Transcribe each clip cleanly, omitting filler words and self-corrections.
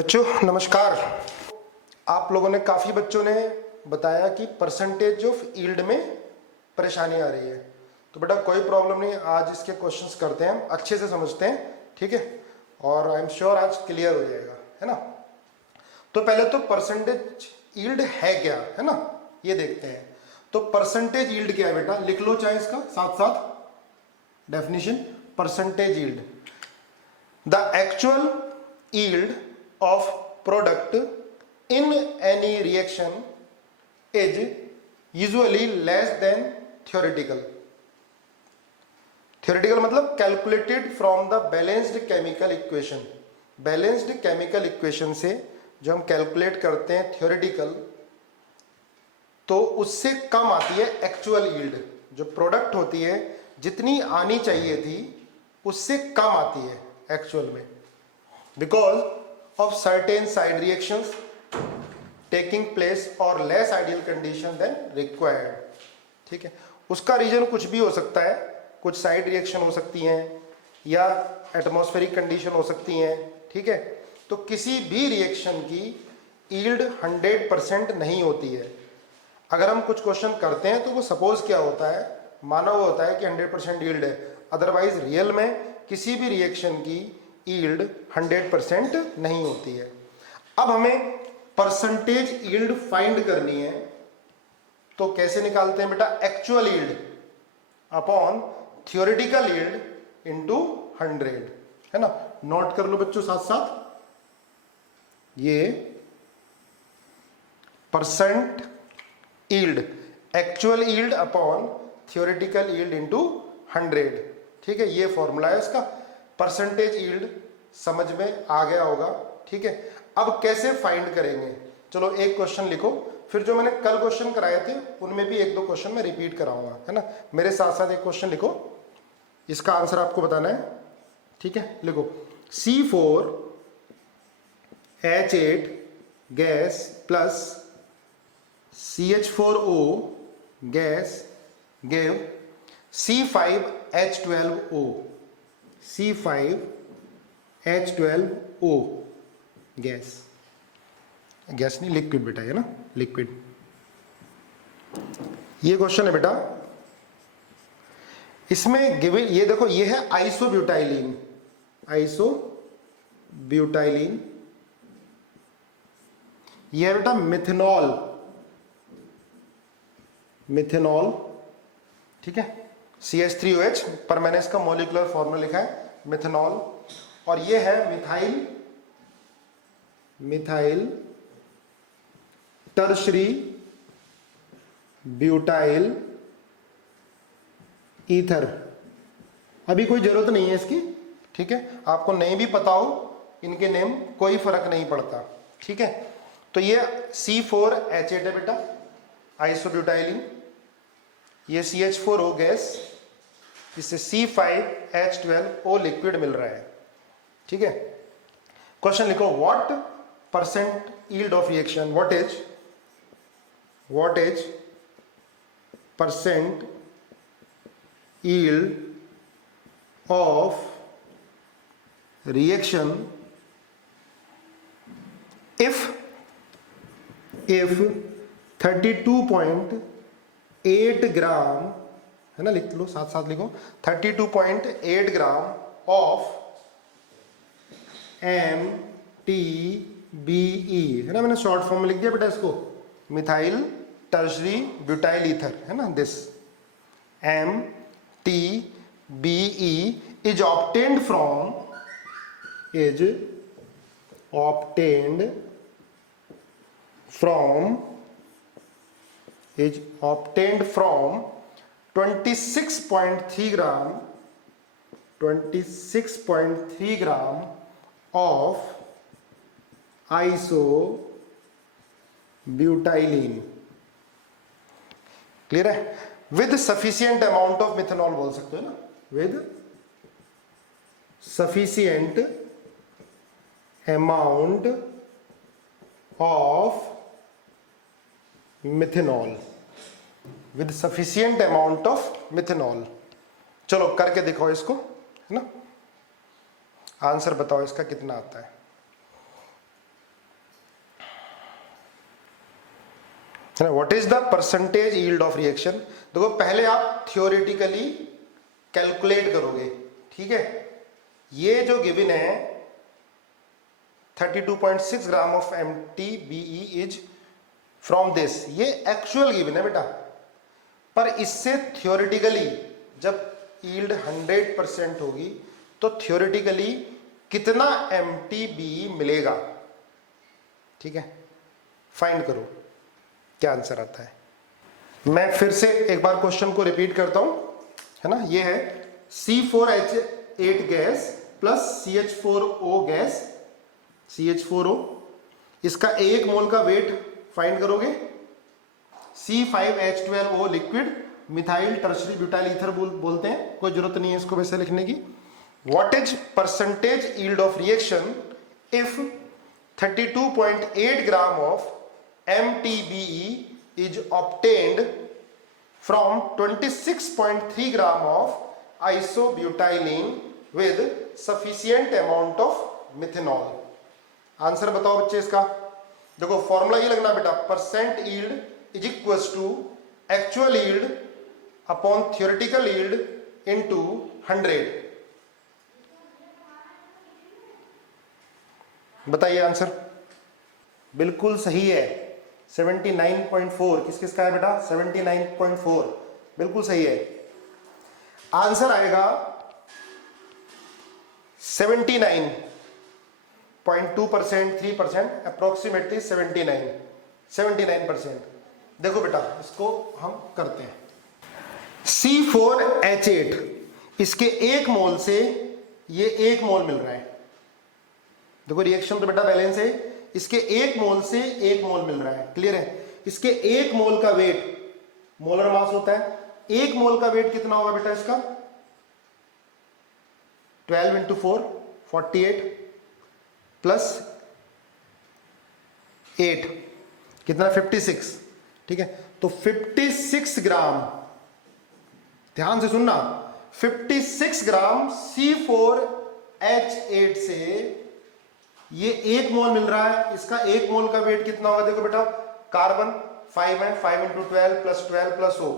बच्चों नमस्कार। आप लोगों ने काफ़ी बच्चों ने बताया कि परसेंटेज ऑफ यील्ड में परेशानी आ रही है। तो बेटा कोई प्रॉब्लम नहीं, आज इसके क्वेश्चंस करते हैं, हम अच्छे से समझते हैं, ठीक है। और आई एम श्योर आज क्लियर हो जाएगा, है ना। तो पहले तो परसेंटेज यील्ड है क्या, है ना, ये देखते हैं। तो परसेंटेज यील्ड क्या है बेटा, लिख लो चाहे इसका साथ साथ definition. Percentage yield, the actual yield of product in any reaction is usually less than theoretical मतलब calculated from the balanced chemical equation। balanced chemical equation से जो हम कैलकुलेट करते हैं theoretical, तो उससे कम आती है एक्चुअल यील्ड। जो प्रोडक्ट होती है जितनी आनी चाहिए थी उससे कम आती है एक्चुअल में, because of certain side reactions taking place or less ideal condition than required। ठीक है, उसका रीजन कुछ भी हो सकता है, कुछ साइड रिएक्शन हो सकती हैं या एटमॉस्फेरिक कंडीशन हो सकती हैं, ठीक है। तो किसी भी रिएक्शन की यील्ड 100% नहीं होती है। अगर हम कुछ क्वेश्चन करते हैं तो वो सपोज क्या होता है, माना हुआ होता है कि 100% यील्ड है, अदरवाइज रियल में किसी भी रिएक्शन की यील्ड 100% नहीं होती है। अब हमें परसेंटेज यील्ड फाइंड करनी है, तो कैसे निकालते हैं बेटा, actual yield upon theoretical yield into 100, है ना। नोट कर लो बच्चों साथ साथ, ये percent yield, actual yield upon theoretical yield into 100, ठीक है, ये फॉर्मूला है उसका। परसेंटेज यील्ड समझ में आ गया होगा, ठीक है। अब कैसे फाइंड करेंगे, चलो एक क्वेश्चन लिखो, फिर जो मैंने कल क्वेश्चन कराए थे उनमें भी एक दो क्वेश्चन मैं रिपीट कराऊंगा, है ना। मेरे साथ साथ एक क्वेश्चन लिखो, इसका आंसर आपको बताना है, ठीक है। लिखो C4H8 gas plus CH4O gas give C5H12O, C5H12O gas, gas नहीं लिक्विड बेटा, है ना, लिक्विड। ये क्वेश्चन है बेटा, इसमें गिवन, ये देखो ये है आइसोब्यूटाइलिन, आइसोब्यूटाइलिन, ये है बेटा मिथेनॉल, मिथेनॉल, ठीक है, CH3OH, पर मैंने इसका मॉलिक्यूलर फॉर्मूला लिखा है मिथेनॉल। और ये है methyl, methyl tertiary butyl ether. अभी कोई जरूरत नहीं है इसकी, ठीक है, आपको नहीं भी पता हो इनके नेम कोई फर्क नहीं पड़ता, ठीक है। तो ये C4H8 है बेटा, आइसोब्यूटाइलिन, ये CH4O गैस, इससे C5H12O लिक्विड मिल रहा है, ठीक है। क्वेश्चन लिखो, what percent yield of reaction, what is percent yield of reaction if 32.8 ग्राम, है ना, लिख लो साथ साथ लिखो, 32.8 ग्राम ऑफ MTBE, है ना, मैंने शॉर्ट फॉर्म में लिख दिया बेटा इसको, मिथाइल टर्शरी ब्यूटाइल ईथर, है ना, this MTBE is obtained from 26.3 gram of isobutylene, clear है, with sufficient amount of methanol बोल सकते हो ना, with sufficient amount of methanol, with sufficient amount of methanol. चलो करके दिखाओ इसको, है ना, आंसर बताओ इसका कितना आता है। है ना। What is the percentage yield of reaction, देखो पहले आप थियोरेटिकली कैलकुलेट करोगे, ठीक है। ये जो गिवन है 32.6 gram of MTBE is from this, ये एक्चुअल गिवन है बेटा, पर इससे थियोरेटिकली जब यील्ड 100% होगी तो थियोरेटिकली कितना MTBE मिलेगा, ठीक है। फाइंड करो क्या आंसर आता है। मैं फिर से एक बार क्वेश्चन को रिपीट करता हूं, है ना। ये है C4H8 gas plus CH4O gas, CH4O, इसका 1 मोल का वेट फाइंड करोगे। C5H12O liquid, methyl tertiary butyl ether बोलते हैं, कोई जरूरत नहीं है इसको वैसे लिखने की। What is percentage yield of reaction if 32.8 gram of MTBE is obtained from 26.3 gram of isobutylene with sufficient amount of methanol। Answer बताओ बच्चे इसका। देखो फॉर्मूला ये लगना बेटा, percent yield is equals to actual yield upon theoretical yield into 100। बताइए answer. बिल्कुल सही है, 79.4। किस किस का है बेटा, 79.4, बिल्कुल सही है। आंसर आएगा 79.2%, 3%, अप्रोक्सीमेटली 79%। देखो बेटा इसको हम करते हैं। C4H8, इसके 1 मोल से ये 1 मोल मिल रहा है। देखो रिएक्शन तो बेटा बैलेंस है, इसके 1 मोल से 1 मोल मिल रहा है, क्लियर है। इसके 1 मोल का वेट, मोलर मास होता है, 1 मोल का वेट कितना होगा बेटा इसका, 12 इंटू 4 48 प्लस 8 कितना, 56, ठीक है। तो 56 ग्राम, ध्यान से सुनना, 56 ग्राम C4H8 से ये 1 मोल मिल रहा है। इसका 1 मोल का वेट कितना होगा, देखो बेटा कार्बन 5 है, 5 इंटू 12 प्लस 12 प्लस O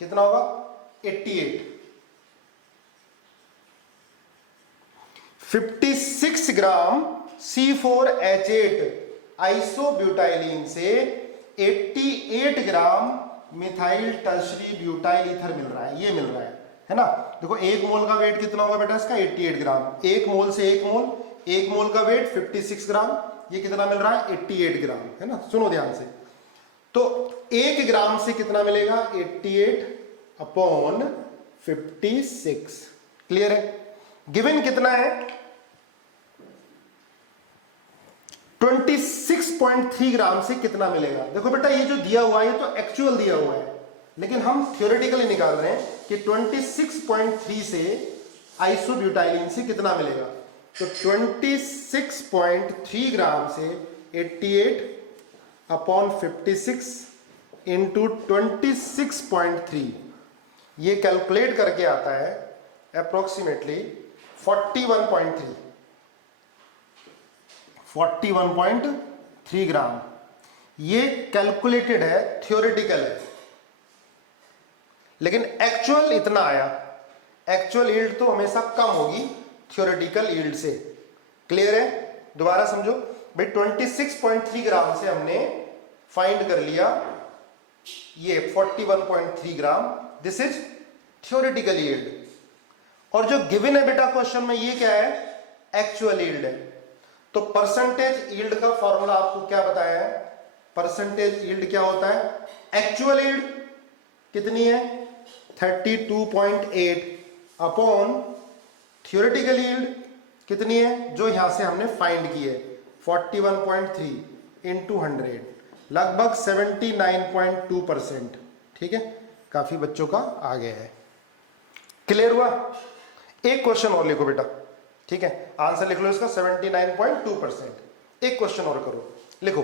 कितना होगा, 88। 56 ग्राम C4H8 आइसोब्यूटाइलिन से 88 ग्राम मिथाइल टर्शरी ब्यूटाइल ईथर मिल रहा है, ये मिल रहा है ना। देखो 1 मोल का वेट कितना होगा बेटा इसका, 88 ग्राम। 1 मोल से 1 मोल, 1 मोल का वेट 56 ग्राम, ये कितना मिल रहा है, 88 ग्राम, है ना। सुनो ध्यान से, तो 1 ग्राम से कितना मिलेगा, 88 अपॉन 56, क्लियर है। गिवन कितना है, 26.3 ग्राम से कितना मिलेगा। देखो बेटा ये जो दिया हुआ है ये तो एक्चुअल दिया हुआ है, लेकिन हम थियोरेटिकली निकाल रहे हैं कि 26.3 से आइसोब्यूटाइलिन से कितना मिलेगा। तो 26.3 ग्राम से 88 अपॉन 56 इंटू 26.3, ये कैलकुलेट करके आता है अप्रोक्सीमेटली 41.3 ग्राम। ये कैलकुलेटेड है, थियोरेटिकल है, लेकिन एक्चुअल इतना आया। एक्चुअल यील्ड तो हमेशा कम होगी थियोरेटिकल यील्ड से, क्लियर है। दोबारा समझो भाई, 26.3 ग्राम से हमने फाइंड कर लिया ये 41.3 ग्राम, दिस इज थियोरेटिकल यील्ड। और जो गिवन है बेटा क्वेश्चन में ये क्या है, एक्चुअल यील्ड है। तो परसेंटेज यील्ड का फॉर्मूला आपको क्या बताया है, परसेंटेज यील्ड क्या होता है, एक्चुअल यील्ड कितनी है 32.8 अपॉन थियोरेटिकल यील्ड कितनी है, जो यहां से हमने फाइंड की है 41.3 इंटू 100, लगभग 79.2%, ठीक है। काफी बच्चों का आ गया है, क्लियर हुआ। एक क्वेश्चन और लिखो बेटा, ठीक है, आंसर लिख लो इसका 79.2%। एक क्वेश्चन और करो, लिखो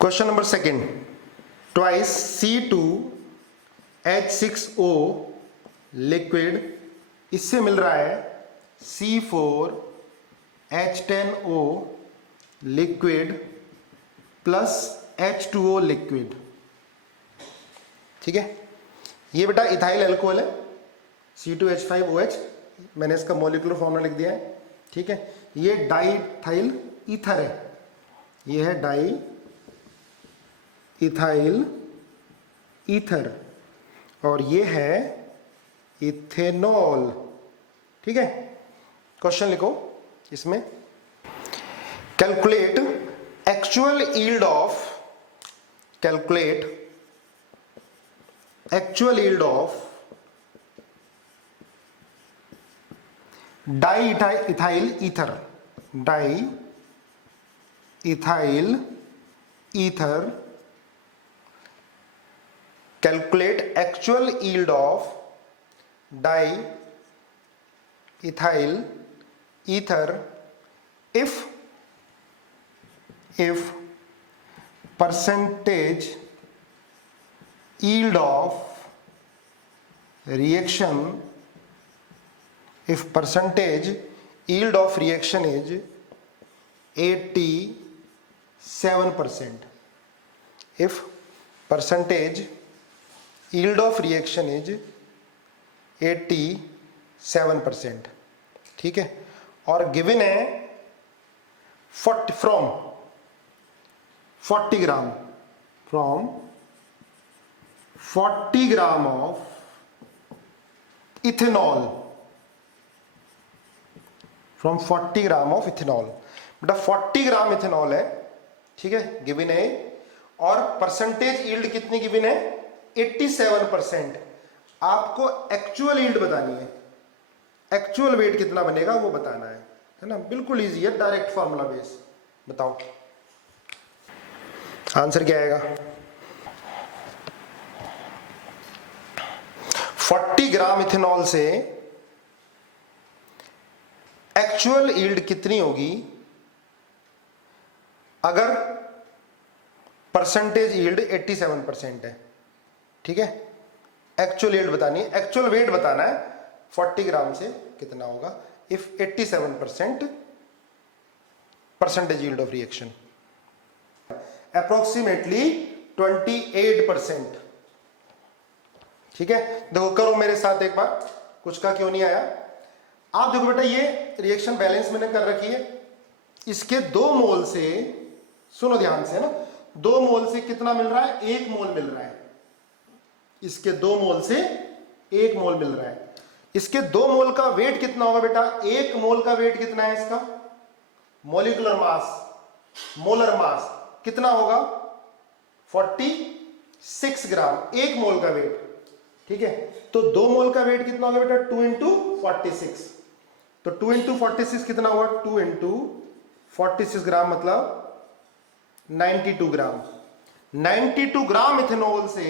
question number 2, twice C2H6O liquid, इससे मिल रहा है C4H10O liquid plus H2O liquid, ठीक है। ये बेटा इथाइल अल्कोहल है, C2H5OH, मैंने इसका मॉलिक्यूलर फॉर्मूला लिख दिया है, ठीक है। ये डाइथाइल ईथर है, ये है डाई इथाइल ईथर, और ये है इथेनॉल, ठीक है। क्वेश्चन लिखो इसमें, calculate actual yield of, calculate actual yield of di ethyl ether, di ethyl ether, calculate actual yield of diethyl ether if percentage yield of reaction, if percentage yield of reaction is 87%, if percentage yield of reaction is 87%, ठीक है। और given है 40 from 40 gram, from 40 gram of ethanol, from 40 gram of ethanol, बेटा 40 ग्राम ethanol है, ठीक है, given है। और परसेंटेज यील्ड कितनी गिवन है? 87%। आपको एक्चुअल यील्ड बतानी है, एक्चुअल वेट कितना बनेगा वो बताना है ना। बिल्कुल इजी है, डायरेक्ट फॉर्मूला बेस। बताओ आंसर क्या आएगा? 40 ग्राम इथेनॉल से एक्चुअल यील्ड कितनी होगी अगर परसेंटेज यील्ड 87% है, ठीक है। एक्चुअल यील्ड बतानी है, एक्चुअल वेट बताना है, 40 ग्राम से कितना होगा if 87% percentage yield of reaction, approximately 28%, ठीक है। देखो करो मेरे साथ एक बार, कुछ का क्यों नहीं आया। आप देखो बेटा, ये रिएक्शन बैलेंस मैंने कर रखी है, इसके 2 मोल से, सुनो ध्यान से ना, 2 मोल से कितना मिल रहा है? 1 मोल मिल रहा है। इसके 2 मोल से 1 मोल मिल रहा है। इसके 2 मोल का वेट कितना होगा बेटा? 1 मोल का वेट कितना है इसका? मॉलिक्यूलर मास, मोलर मास कितना होगा? 46 ग्राम 1 मोल का वेट, ठीक है। तो 2 मोल का वेट कितना होगा बेटा? 2 इंटू 46, तो 2 इंटू 46 कितना हुआ? 2 इंटू 46 ग्राम मतलब 92 ग्राम। 92 ग्राम इथेनॉल से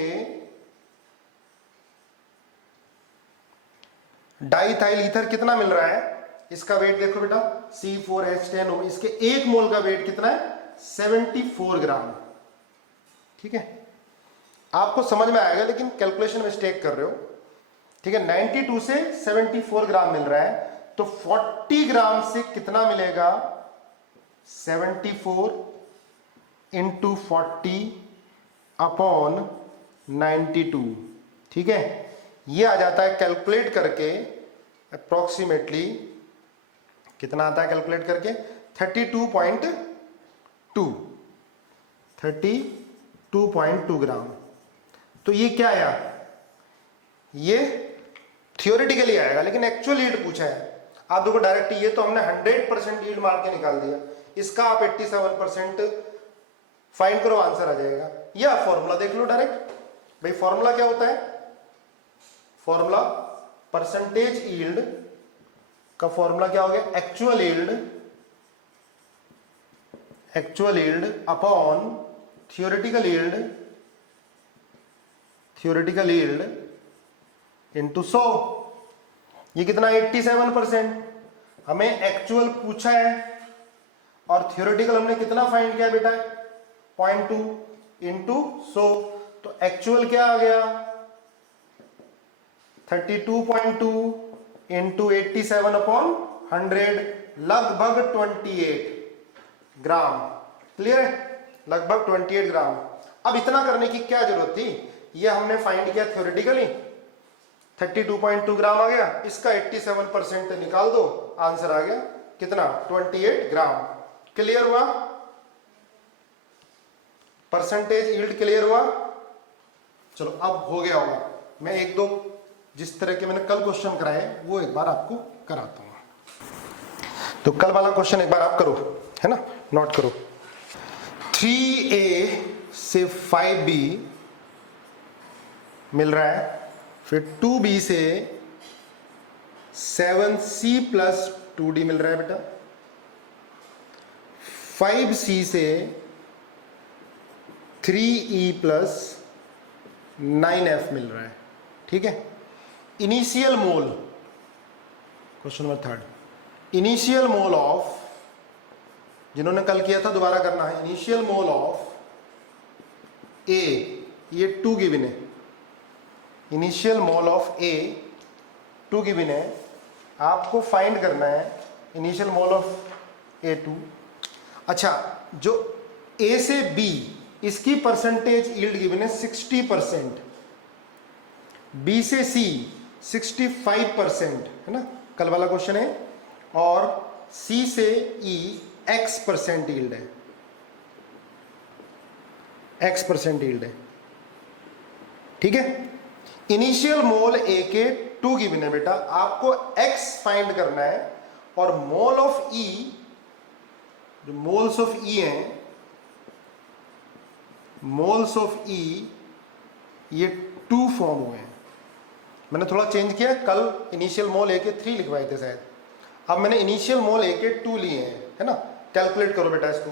डाइथाइल ईथर कितना मिल रहा है? इसका वेट देखो बेटा, C4H10O, इसके 1 मोल का वेट कितना है? 74 ग्राम, ठीक है। आपको समझ में आएगा, लेकिन कैलकुलेशन मिस्टेक कर रहे हो, ठीक है। 92 से 74 ग्राम मिल रहा है, तो 40 ग्राम से कितना मिलेगा? 74 इंटू 40 अपॉन 92, ठीक है। ये आ जाता है कैलकुलेट करके अप्रोक्सीमेटली, कितना आता है कैलकुलेट करके? 32.2 ग्राम। तो ये क्या आया? ये थियोरेटिकली आएगा, लेकिन एक्चुअल यील्ड पूछा है। आप देखो डायरेक्ट, ये तो हमने 100% यील्ड मार के निकाल दिया, इसका आप 87% फाइंड करो, आंसर आ जाएगा। या फॉर्मूला देख लो डायरेक्ट, भाई फॉर्मूला क्या होता है? फॉर्मूला परसेंटेज यील्ड का फॉर्मूला क्या हो गया? Actual yield upon theoretical yield into 100। ये कितना? 87%। हमें एक्चुअल पूछा है और थियोरेटिकल हमने कितना फाइंड किया बेटा? 0.2 इंटू 100, तो एक्चुअल क्या आ गया? 32.2 इंटू 87 अपॉन 100, लगभग 28 ग्राम। क्लियर है? लगभग 28 ग्राम। अब इतना करने की क्या जरूरत थी, ये हमने फाइंड किया थ्योरेटिकली, 32.2 ग्राम आ गया, इसका 87% निकाल दो, आंसर आ गया कितना, 28 ग्राम। क्लियर हुआ, परसेंटेज यील्ड क्लियर हुआ। चलो अब हो गया होगा, मैं एक दो जिस तरह के मैंने कल क्वेश्चन कराए वो एक बार आपको कराता हूं। तो कल वाला क्वेश्चन एक बार आप करो, है ना, नोट करो। 3A से 5B मिल रहा है, फिर 2B से 7C प्लस 2D मिल रहा है बेटा, 5C से 3E प्लस 9F मिल रहा है। ठीक है, initial mole, question number 3, initial mole of, जिन्होंने कल किया था दोबारा करना है, इनिशियल मोल ऑफ ए, ये 2 गिवन है, initial mole of A 2 given है, आपको फाइंड करना है इनिशियल मोल ऑफ A2। अच्छा, जो ए से बी, इसकी परसेंटेज यील्ड गिवन है 60%, बी से सी 65%, है ना, कल वाला क्वेश्चन है, और सी से ई X% यील्ड है, X% यील्ड है। ठीक है, इनिशियल मोल ए के 2 गिवन है बेटा, आपको X फाइंड करना है, और मोल ऑफ ई, जो मोल्स ऑफ ई हैं, मोल्स ऑफ ई ये 2 फॉर्म हुए हैं। मैंने थोड़ा चेंज किया, कल इनिशियल मोल ए के 3 लिखवाए थे शायद, अब मैंने इनिशियल मोल ए के 2 लिए हैं, है ना। कैलकुलेट करो बेटा इसको,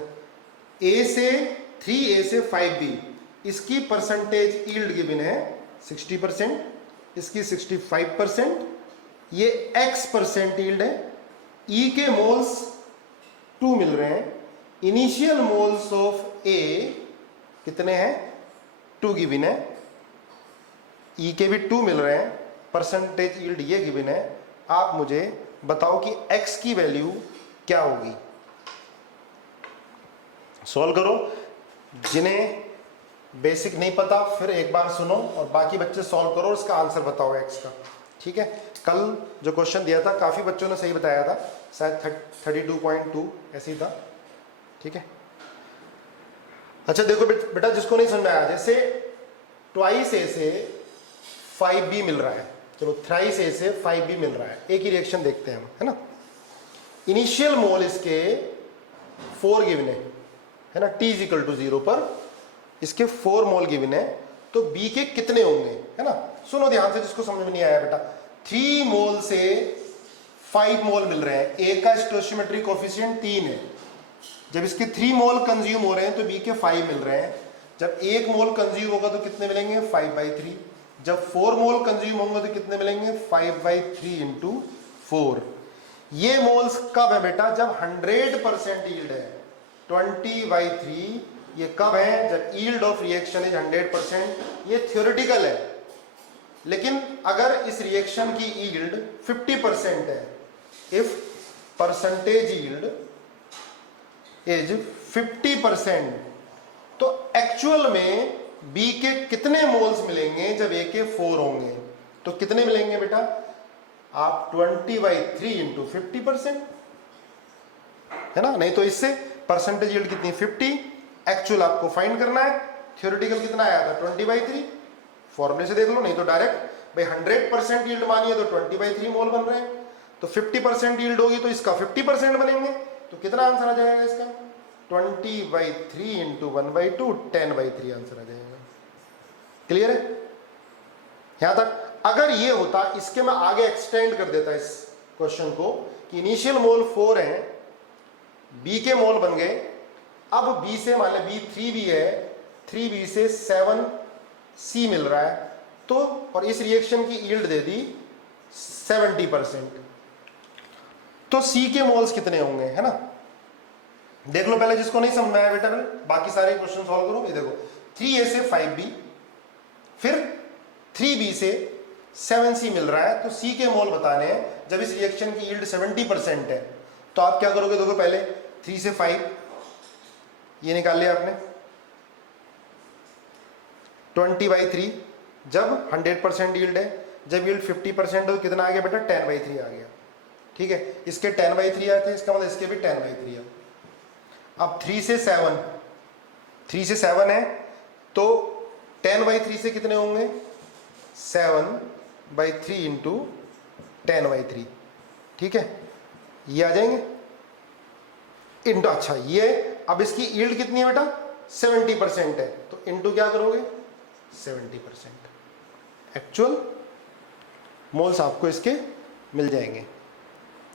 ए से 3A से 5B, इसकी परसेंटेज यील्ड गिवन है 60%, इसकी 65%, ये X% यील्ड है। ई के मोल्स 2 मिल रहे हैं, इनिशियल मोल्स ऑफ ए कितने हैं, 2 गिवन है, ई के भी 2 मिल रहे हैं, परसेंटेज यील्ड ये गिवन है। आप मुझे बताओ कि X की वैल्यू क्या होगी, सॉल्व करो। जिन्हें बेसिक नहीं पता फिर एक बार सुनो, और बाकी बच्चे सॉल्व करो और इसका आंसर बताओ X का। ठीक है, कल जो क्वेश्चन दिया था काफ़ी बच्चों ने सही बताया था, शायद 32.2 ऐसे ही था। ठीक है, अच्छा देखो बेटा, जिसको नहीं समझ में आया, जैसे ट्वाइस ए से 5B मिल रहा है, चलो थ्राइस ए से 5B मिल रहा है, एक ही रिएक्शन देखते हैं हम, है ना। इनिशियल मोल इसके 4 गिवन है ना, T = 0 पर इसके 4 मोल गिवन है, तो B के कितने होंगे, है ना। सुनो ध्यान से, जिसको समझ में नहीं आया बेटा, 3 मोल से 5 मोल मिल रहे हैं, A का स्टोइचियोमेट्रिक कोएफिशिएंट 3 है, जब इसके 3 मोल कंज्यूम हो रहे हैं तो B के 5 मिल रहे हैं, जब 1 मोल कंज्यूम होगा तो कितने मिलेंगे, 5/3, जब 4 मोल कंज्यूम होंगे तो कितने मिलेंगे, 5/3 × 4। ये मोल्स कब है बेटा, जब 100% यील्ड है, 20/3 ये कब है, जब यील्ड ऑफ रिएक्शन इज 100%। ये थ्योरेटिकल है, लेकिन अगर इस रिएक्शन की यील्ड 50% है, इफ परसेंटेज यील्ड इज 50%, तो एक्चुअल में बी के कितने मोल्स मिलेंगे जब ए के 4 होंगे, तो कितने मिलेंगे बेटा, आप 20/3 × 50%, है ना। नहीं तो इससे परसेंटेज यील्ड कितनी, 50, एक्चुअल आपको फाइंड करना है, थ्योरेटिकल कितना आया था, 20/3, फॉर्मूले से देख लो, नहीं तो डायरेक्ट भाई 100% यील्ड मानिए तो 20/3 मोल बन रहे हैं, तो 50% यील्ड होगी तो इसका 50% बनेंगे, तो कितना आंसर आ जाएगा इसका, 20/3 × 1/2, 10/3 आंसर आ जाएगा। क्लियर है यहां तक। अगर ये होता, इसके मैं आगे एक्सटेंड कर देता इस क्वेश्चन को, कि इनिशियल मोल 4 है, बी के मोल बन गए, अब बी से मान ले बी 3B है, 3B से 7C मिल रहा है, तो और इस रिएक्शन की यील्ड दे दी 70%, तो C के मोल्स कितने होंगे, है ना। देख लो पहले, जिसको नहीं समझ में आया बेटा, बाकी सारे क्वेश्चन सॉल्व करो। ये देखो, 3A से 5B, फिर 3B से 7C मिल रहा है, तो C के मोल बताने हैं जब इस रिएक्शन की यील्ड 70% है। तो आप क्या करोगे, देखो पहले 3 से 5 ये निकाल लिया आपने, 20/3। जब 100% यील्ड है, जब यील्ड 50% हो, कितना आ गया बेटा? 10/3 आ गया। ठीक है, इसके 10/3 आए थे, इसका मतलब इसके भी 10/3 है। अब 3 से 7 है, तो 10/3 से कितने होंगे? 7/3 इंटू 10/3। ठीक है, ये आ जाएंगे इंटू, अच्छा ये, अब इसकी यील्ड कितनी है बेटा? 70% है, तो इंटू क्या करोगे? 70%। एक्चुअल मोल्स आपको इसके मिल जाएंगे।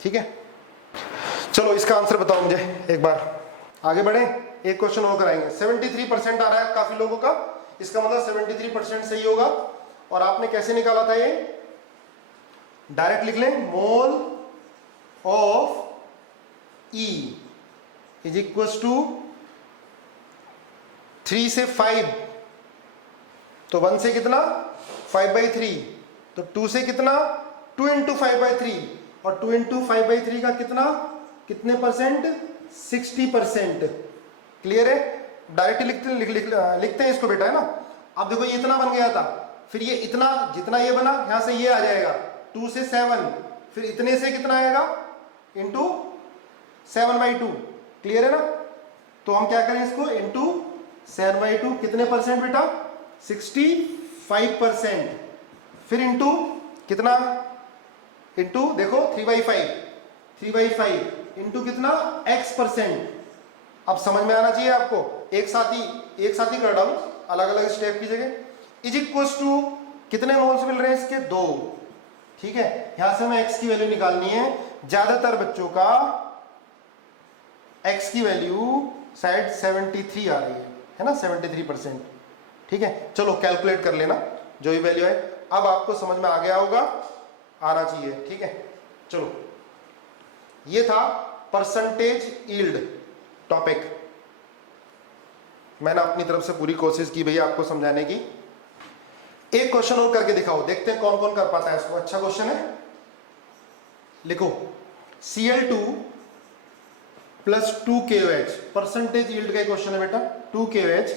ठीक है, चलो इसका आंसर बताओ मुझे एक बार, आगे बढ़े, एक क्वेश्चन और कराएंगे। 73% आ रहा है काफी लोगों का, इसका मतलब 73% सही होगा। और आपने कैसे निकाला था ये? डायरेक्ट लिख लें, mole of E is equal to 3 से 5, तो 1 से कितना? 5/3, तो 2 से कितना? 2 इंटू 5/3, और 2 इंटू 5/3 का कितना? कितने परसेंट? 60%। क्लियर है? डायरेक्ट लिखते हैं इसको बेटा, है ना। अब देखो ये इतना बन गया था, फिर ये इतना, जितना ये बना यहां से ये आ जाएगा 2 से 7, फिर इतने से कितना आएगा? इंटू 7/2। क्लियर है ना। तो हम क्या करें इसको? इंटू 7/2, कितने परसेंट बेटा? 65%। फिर इंटू कितना? इंटू देखो 3/5 इंटू कितना? x%। अब समझ में आना चाहिए आपको, एक साथ ही कर डालो, अलग अलग स्टेप की जगह। इज इक्वल टू कितने मोल्स मिल रहे हैं इसके? 2। ठीक है, यहां से हमें x की वैल्यू निकालनी है। ज्यादातर बच्चों का x की वैल्यू शायद 73 आ रही है ना, 73%। ठीक है, चलो कैलकुलेट कर लेना जो भी वैल्यू है। अब आपको समझ में आ गया होगा, आना चाहिए। ठीक है, चलो ये था परसेंटेज यील्ड टॉपिक। मैंने अपनी तरफ से पूरी कोशिश की भैया आपको समझाने की। एक क्वेश्चन और करके दिखाओ, देखते हैं कौन कौन कर पाता है इसको। अच्छा क्वेश्चन है, लिखो Cl2 plus 2KOH, percentage yield का क्वेश्चन है बेटा। 2KOH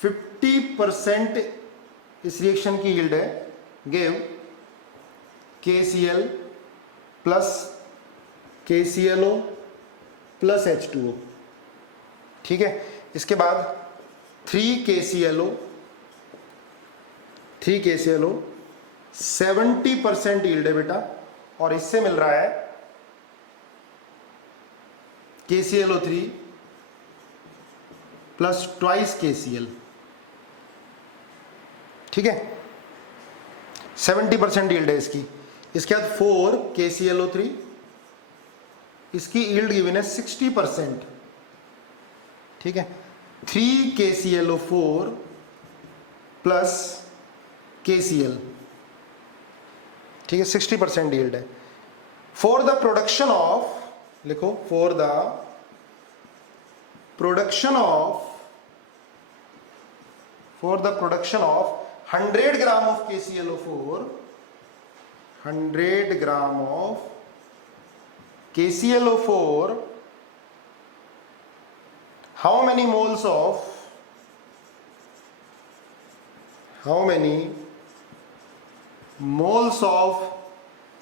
50% इस रिएक्शन की यील्ड है, give KCl plus KClO plus H2O। ठीक है, इसके बाद 3KClO 70% यील्ड है बेटा, और इससे मिल रहा है KClO3 प्लस ट्वाइस KCl। ठीक है, 70% यील्ड है इसकी। इसके बाद 4KClO3, इसकी यील्ड गिवन है 60%। ठीक है, 3KClO4 प्लस KCl। ठीक है, 60% यील्ड है। फॉर द प्रोडक्शन ऑफ, लिखो for the production of 100 gram of KClO4, 100 gram of KClO4, how many moles of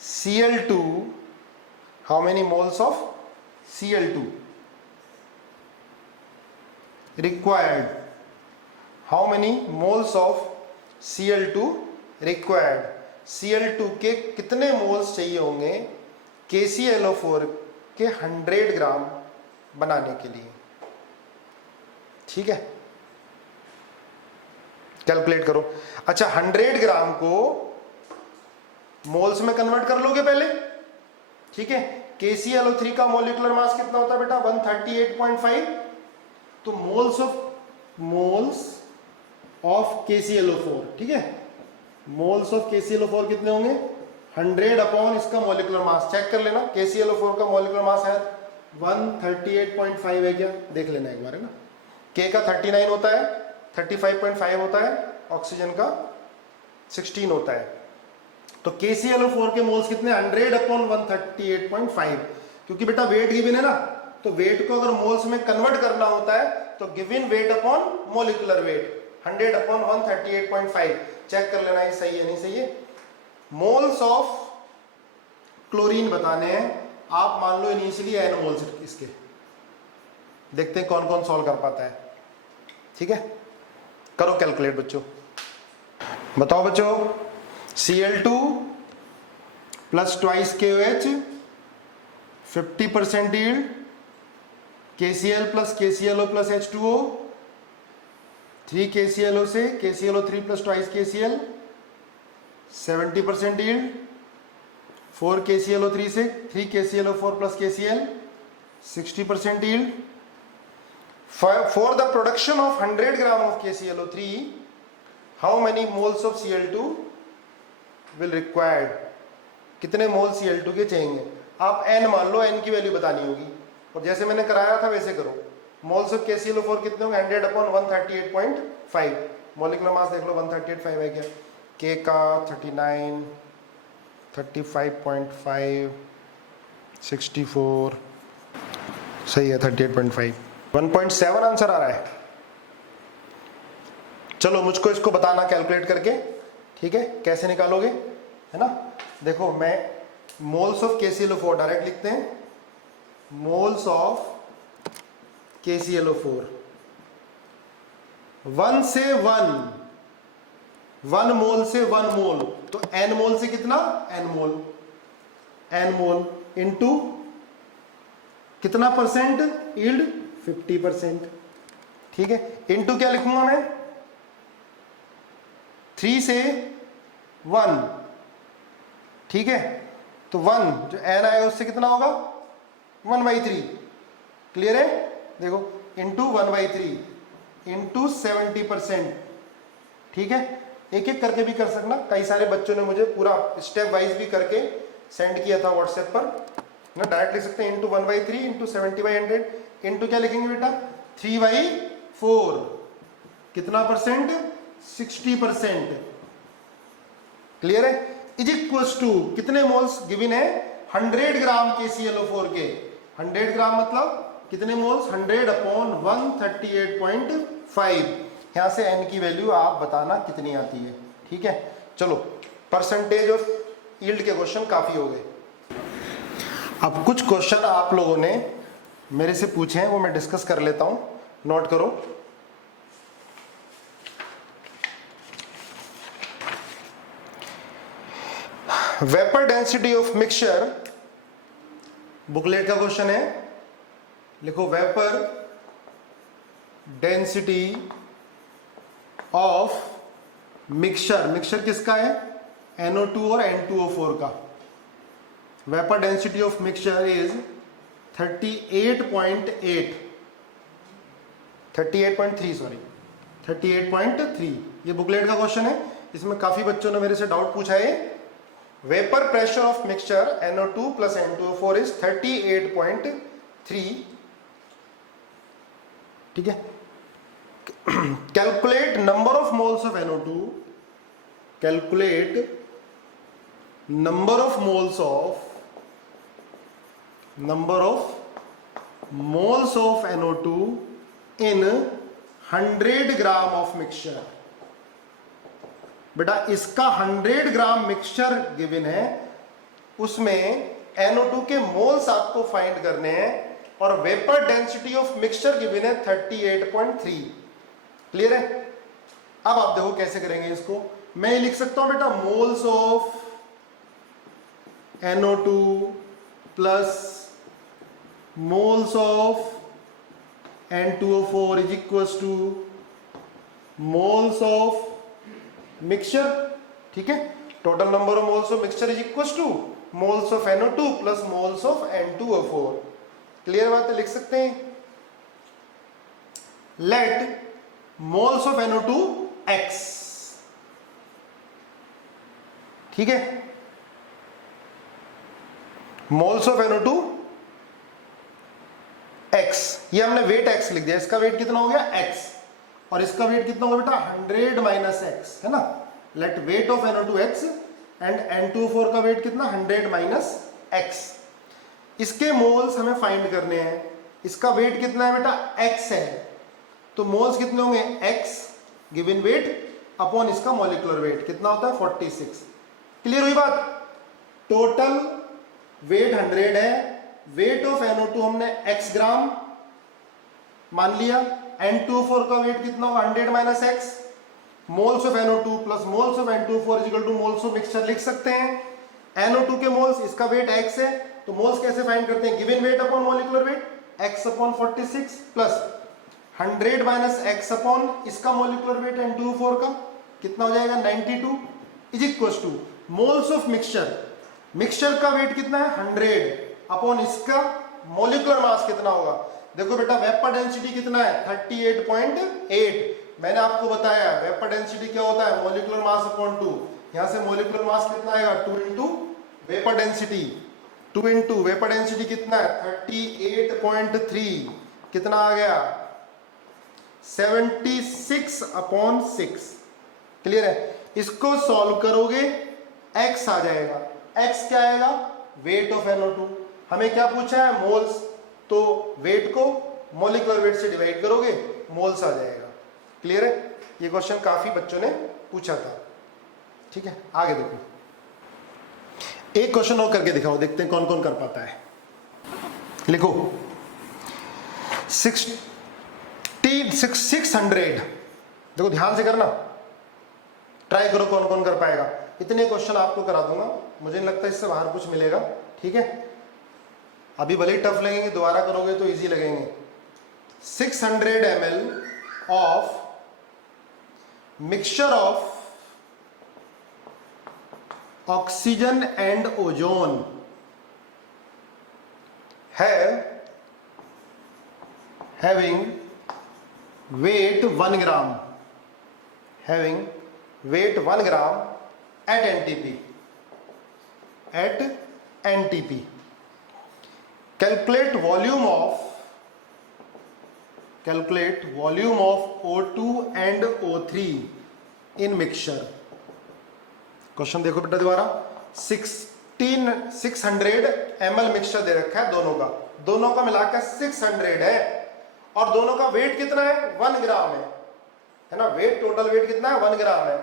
Cl2, how many moles of Cl2 required, how many moles of Cl2 required, Cl2 के कितने moles चाहिए होंगे KClO4 के 100 ग्राम बनाने के लिए। ठीक है, कैलकुलेट करो। अच्छा, 100 ग्राम को मोल्स में कन्वर्ट कर लोगे पहले। ठीक है, KClO3 का मॉलिक्यूलर मास कितना होता है बेटा? 138.5। तो मोल्स ऑफ KClO4, ठीक है, मोल्स ऑफ KClO4 कितने होंगे? 100 अपॉन इसका मॉलिक्यूलर मास। चेक कर लेना, KClO4 का मॉलिक्यूलर मास है 138.5 है क्या, देख लेना एक बार, है ना। K का 39 होता है, 35.5 होता है, ऑक्सीजन का 16 होता है। तो KClO4 के मोल्स कितने? 100 अपॉन 138.5। क्योंकि बेटा वेट गिवन है ना, तो वेट को अगर मोल्स में कन्वर्ट करना होता है तो given weight upon molecular weight. 100/138.5 check कर लेना ये सही है नहीं सही है। मोल्स ऑफ क्लोरीन बताने हैं, आप मान लो इनिशियली n मोल्स इसके, देखते हैं कौन कौन सॉल्व कर पाता है। ठीक है, करो कैलकुलेट बच्चों। बताओ बच्चों, Cl2 plus twice KOH 50% yield, KCl plus KClO plus H2O 3 KClO से KClO3 plus twice KCl 70% yield, 4 KClO3 से 3 KClO4 plus KCl 60% yield. For the production of 100 gram of KClO3, how many moles of Cl2 will required? कितने मोल Cl2 के चाहिए? आप n मान लो, n की value बतानी होगी और जैसे मैंने कराया था वैसे करो। मोल्स ऑफ KClO4 कितने होंगे? 100/138.5। मॉलिक्यूलर मास देख लो 138.5 है क्या? K का 39, 35.5, 64 सही है, 38.5, 1.7 आंसर आ रहा है। चलो मुझको इसको बताना कैलकुलेट करके, ठीक है? कैसे निकालोगे, है ना? देखो मैं मोल्स ऑफ KClO4 डायरेक्ट लिखते हैं, मोल्स ऑफ KClO4 1 से 1 मोल से 1 मोल, तो n मोल से कितना? n मोल इंटू कितना परसेंट यील्ड? 50%। ठीक है, इंटू क्या लिखूंगा मैं? 3 से 1, ठीक है? तो 1 जो n आएगा उससे कितना होगा? 1/3। क्लियर है? देखो इंटू 1/3 इंटू 70%। ठीक है, एक एक करके भी कर सकना, कई सारे बच्चों ने मुझे पूरा स्टेप वाइज भी करके सेंड किया था व्हाट्सएप पर ना। डायरेक्ट लिख सकते हैं इंटू 1/3 इंटू 70/100 इंटू क्या लिखेंगे बेटा? 3/4 कितना परसेंट? 60%। क्लियर है? इज इक्वल्स टू कितने मोल्स गिवन है? 100 ग्राम KClO4 के। 100 ग्राम मतलब कितने मोल्स? 100/138.5। यहां से n की वैल्यू आप बताना कितनी आती है। ठीक है, चलो परसेंटेज ऑफ यील्ड के क्वेश्चन काफी हो गए। अब कुछ क्वेश्चन आप लोगों ने मेरे से पूछे हैं, वो मैं डिस्कस कर लेता हूं, नोट करो। Vapour density of mixture, booklet का क्वेश्चन है, लिखो vapour density of mixture. Mixture किसका है? NO2 और N2O4 का। Vapour density of mixture is 38.3 ये बुकलेट का क्वेश्चन है। इसमें काफी बच्चों ने मेरे से डाउट पूछा है। Vapour pressure of mixture NO2 plus N2O4 is 38.3। ठीक है, calculate number of moles of NO2, calculate number of moles of NO2 in 100 gram of mixture. बेटा इसका 100 ग्राम मिक्सचर गिवन है, उसमें NO2 के मोल्स आपको फाइंड करने हैं और vapour density of mixture given है 38.3। क्लियर है? अब आप देखो कैसे करेंगे इसको। मैं लिख सकता हूं बेटा moles of NO2 plus moles of N2O4 is equals two moles of mixture. ठीक है, total number of moles of mixture is equals two moles of NO2 plus moles of N2O4। Clear बात है? लिख सकते हैं late moles of NO2 X। ठीक है, moles of NO2 X, ये हमने वेट X लिख दिया। इसका वेट कितना हो गया? X, और इसका वेट कितना होगा बेटा? 100 माइनस X, है ना। Let weight of NO2 X and N2O4 का वेट कितना? 100 माइनस X। इसके मोल्स हमें फाइंड करने हैं। इसका वेट कितना है बेटा? X है, तो मोल्स कितने होंगे? X गिवन वेट अपॉन इसका मॉलिक्यूलर वेट कितना होता है 46। क्लियर हुई बात। टोटल वेट 100 है, वेट ऑफ NO2 हमने x ग्राम मान लिया, N2O4 का वेट कितना होगा 100 minus x, moles of NO2 plus moles of N2O4 equal two moles of mixture लिख सकते हैं। NO2 के मोल्स, इसका वेट x है, तो मोल्स कैसे फाइंड करते हैं, given weight upon molecular wait x upon 46 plus 100 minus x upon इसका मॉलिक्यूलर वेट N2O4 का कितना हो जाएगा 92 is equal two moles of mixture, mixture का वेट कितना है 100 अपॉन इसका मॉलिक्यूलर मास कितना होगा। देखो बेटा वेपर डेंसिटी कितना है 38.8, मैंने आपको बताया वेपर डेंसिटी क्या होता है मॉलिक्यूलर मास अपॉन 2, यहां से मॉलिक्यूलर मास कितना आएगा 2 into vapour density, 2 into vapour density कितना है 38.3, कितना आ गया 76 अपॉन 6। क्लियर है। इसको सॉल्व करोगे x आ जाएगा, x क्या आएगा वेट ऑफ NO2, हमें क्या पूछा है मोल्स, तो वेट को मॉलिक्यूलर वेट से डिवाइड करोगे मोल्स आ जाएगा। क्लियर है। ये क्वेश्चन काफी बच्चों ने पूछा था। ठीक है आगे देखो, एक क्वेश्चन और करके दिखाओ, देखते हैं कौन कौन कर पाता है। लिखो 600, देखो ध्यान से करना, ट्राई करो कौन कौन कर पाएगा। इतने क्वेश्चन आपको करा दूंगा, मुझे नहीं लगता इससे बाहर कुछ मिलेगा। ठीक है, अभी भले ही टफ लगेंगे, दोबारा करोगे तो इजी लगेंगे। 600 ml of mixture of oxygen and ozone having weight 1 gram, having weight 1 gram at NTP, at NTP. Calculate volume of O2 and O3 in mixture. Question देखो बेटा दोबारा, 600 ml मिक्सचर दे रखा है दोनों का मिलाकर 600 है और दोनों का वेट कितना है 1 ग्राम है ना, वेट टोटल वेट कितना है 1 ग्राम है।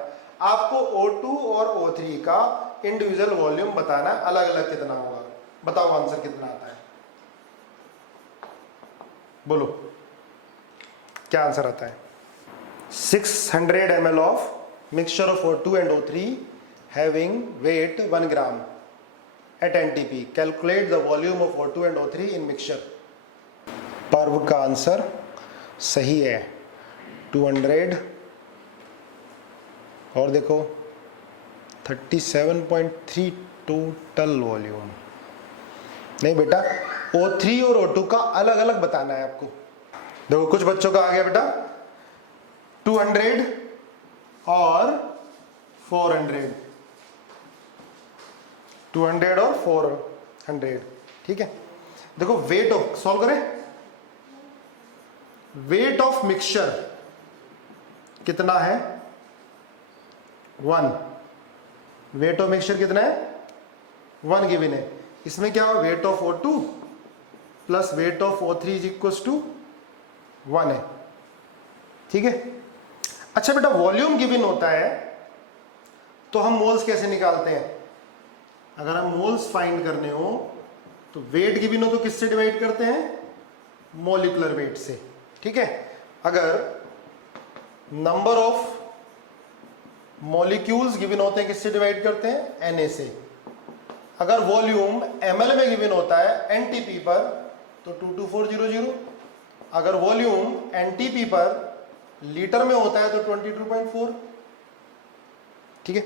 आपको O2 और O3 का इंडिविजुअल वॉल्यूम बताना है, अलग अलग कितना होगा, बताओ आंसर कितना आता है, बोलो क्या आंसर आता है। 600 ml of mixture of O2 and O3 having weight 1 gram at NTP, calculate the volume of O2 and O3 in mixture। पर्व का आंसर सही है 200 और देखो 37.3 टोटल वॉल्यूम। नहीं बेटा O3 और O2 का अलग अलग बताना है आपको। देखो कुछ बच्चों का आ गया बेटा 200 और 400, 200 और 400। ठीक है, देखो वेट ऑफ, सॉल्व करें, वेट ऑफ मिक्सचर कितना है 1, वेट ऑफ मिक्सचर कितना है 1 गिवन है। इसमें क्या हो weight of O2 plus weight of O3 is equal to 1 है। ठीक है, अच्छा बेटा वॉल्यूम गिवन होता है तो हम मोल्स कैसे निकालते हैं, अगर हम मोल्स फाइंड करने हो तो वेट गिवन हो तो किससे डिवाइड करते हैं मॉलिक्यूलर वेट से। ठीक है, अगर नंबर ऑफ मॉलिक्यूल्स गिवन होते हैं किससे डिवाइड करते हैं Na से। अगर वॉल्यूम ml में गिवन होता है NTP पर तो 22400, अगर वॉल्यूम NTP पर लीटर में होता है तो 22.4। ठीक है,